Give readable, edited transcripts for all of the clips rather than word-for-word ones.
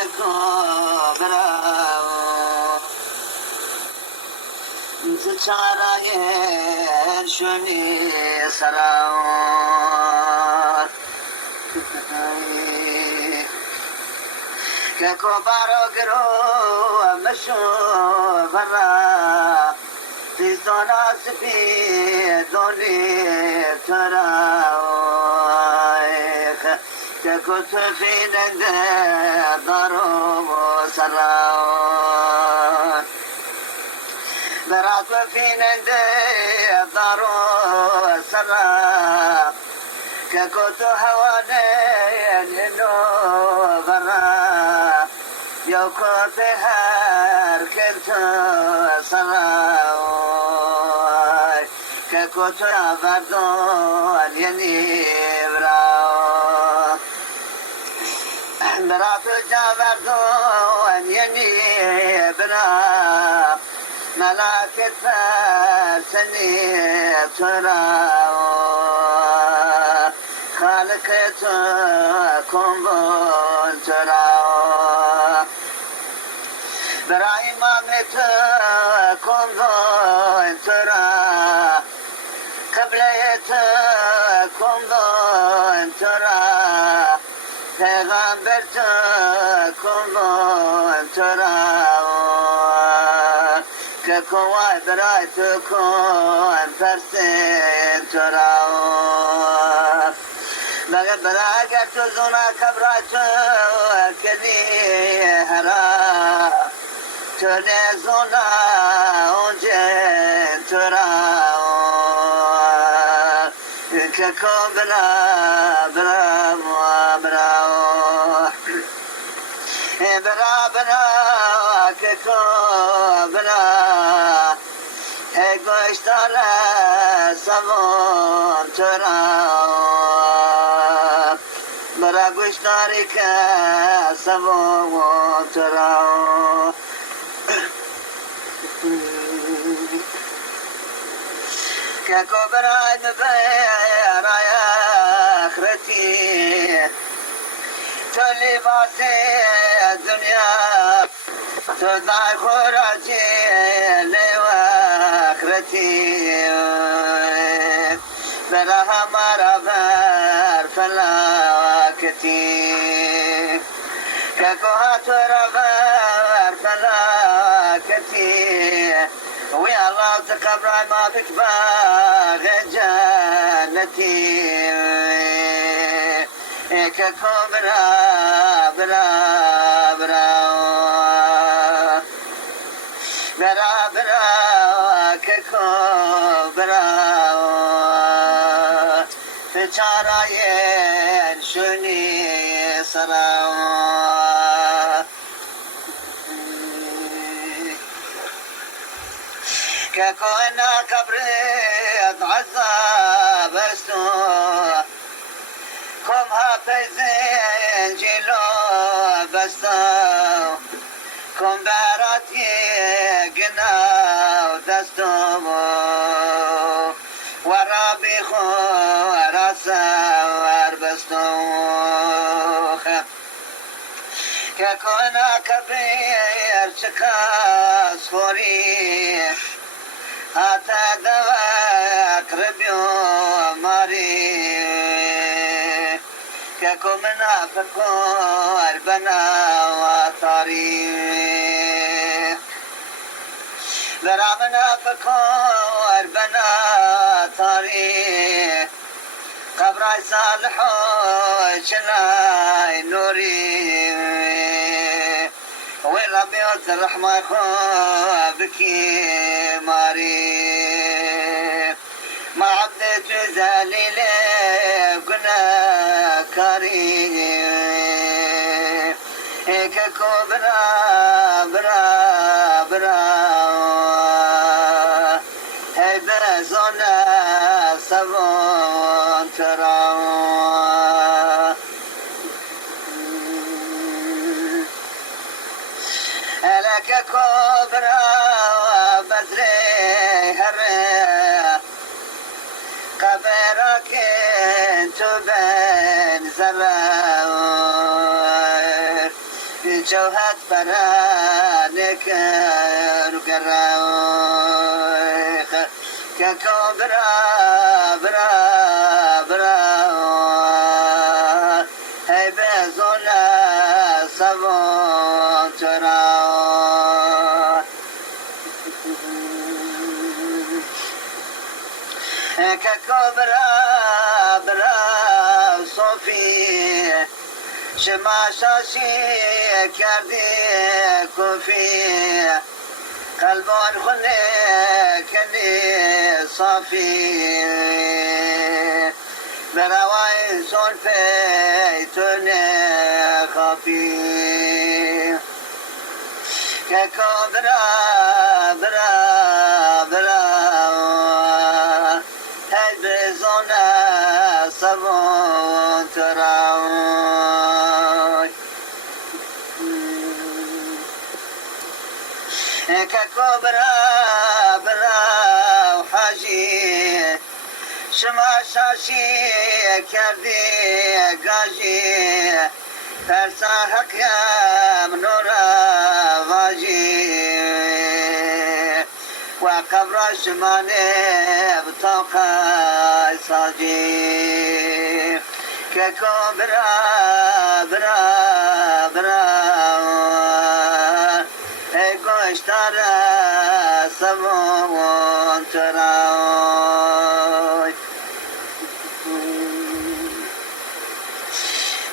ككبرى تشارين شوني سراور ككبارو قرو مشو برا في زونا سبي دوني تراويك ككنت في ند ضرب سراور برات في ند ضرب سراور ككنت هوانين إنه برا يوكو بهار كنت صراوي ككنت عبدون ينيبراو برات جابردون ينيبراو ملاكة سني تراو خالقتكم بون تراو براي مامتكم بون تراو قبلتكم بون تراو پیغمبرتكم بون تراو ككواي برايتكم فرسين تراو براقة تزونا كبراتو كذي هرا تنزونا ونجين تراو ككو بلا براو برا ككو بلا اگوشتار سوام تراو برا گوشتاری که سوام تراو که برای مبرای آخرتی تو لباس دنیا تو دای خوراجی لواخرتی برا همارا بر فلاکتی که کوهات را بر فلاکتی وی الله تقبل ما فيك باغ جنتي ككو برا برا برا برا برا ككو برا في شراين شوني سراو ككونا كبريت عذاب استو كم حافظين جلو بستو كم باراتي قناو دستو ورابي خو راسا وربستو ككونا كبير شكاس خوري هاتا دواك ربيو ماري ككو منافقو البنا وطاري برا منافقو البنا طاري قبراي صالحو شناي نوري وين ربي الرحمة يخو بكي ماري ما عبدت زليلي قنا كاري ككو برا برا برا هي بزونا سبون تراو لك كبرى بزري هرى قبرك انت بين زراور جوهت برانك نقراوخ ككبرى برا برا هي بزولا سبون تراو ككبرى برا صوفي شما شاشی کردی کوفی قلبان خونه کنی صافی بروای سون پیتونه خافی که کبرا برا برا هی بزونه سبون تراو ككبرى برا وحاجي شما شاشي كردي قاجي فرسا حق يا منورا واجي وقبر شماني بطاقة ساجي ككبرى برا برا اشترى سمون تراوي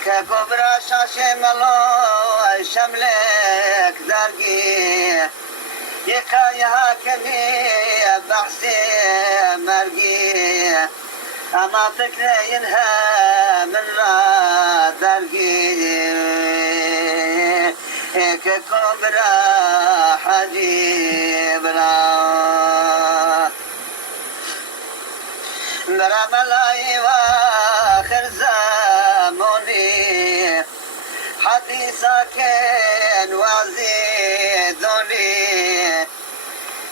ككبرى شاشي ملو شملك درقي يكا يهاكني بحسي مرقي اما فكري ينهى من را درقي ككبرى حجيب برا ملاي واخر زماني حديثا كان وزيدوني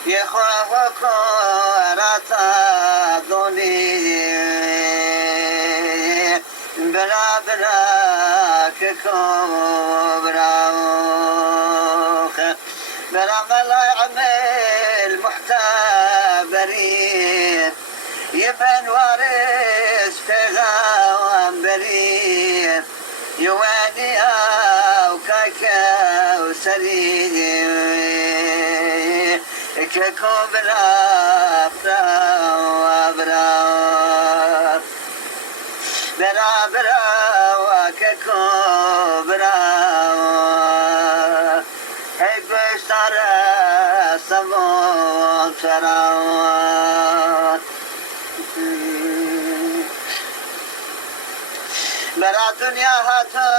يخوفكم رتادوني برا برا ككبرى برا ملا يعمل محتبرين يبن وارث پیغمبرين يواني او كاكا وسرين ككبرى برا برا برا برا وككبرى هي بشترى سمون تراوات برا دنيا هاتو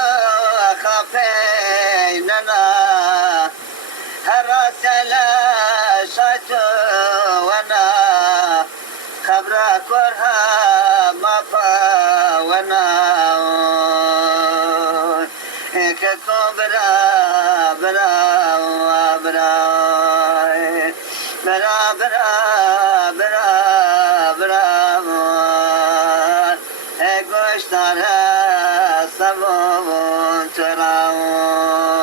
خافيننا هرسلا شايتو وانا خبرا كرها ما فاونا ككبرى برا برا برا برا برا برا گوشتار سبون تراون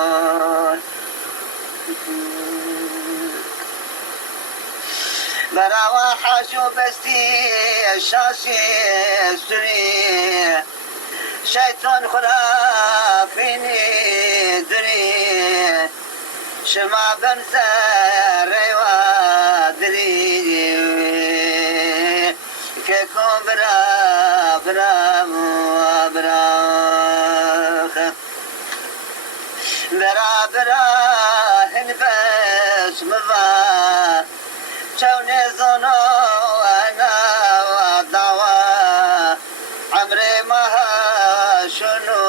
برا وحشو بستي شاشي سري شيطان خرافيني دري شما بنزر وادري ككبرى برا برا برا برا هنبس مضى شوني ظنو انا ودعوى عمري ما شنو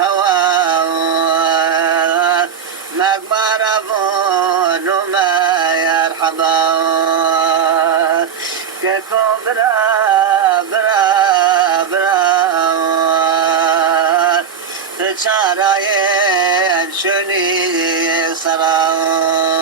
هوا مقمار ابون وما يرحبا ككبرى برا برا شراين شني صراو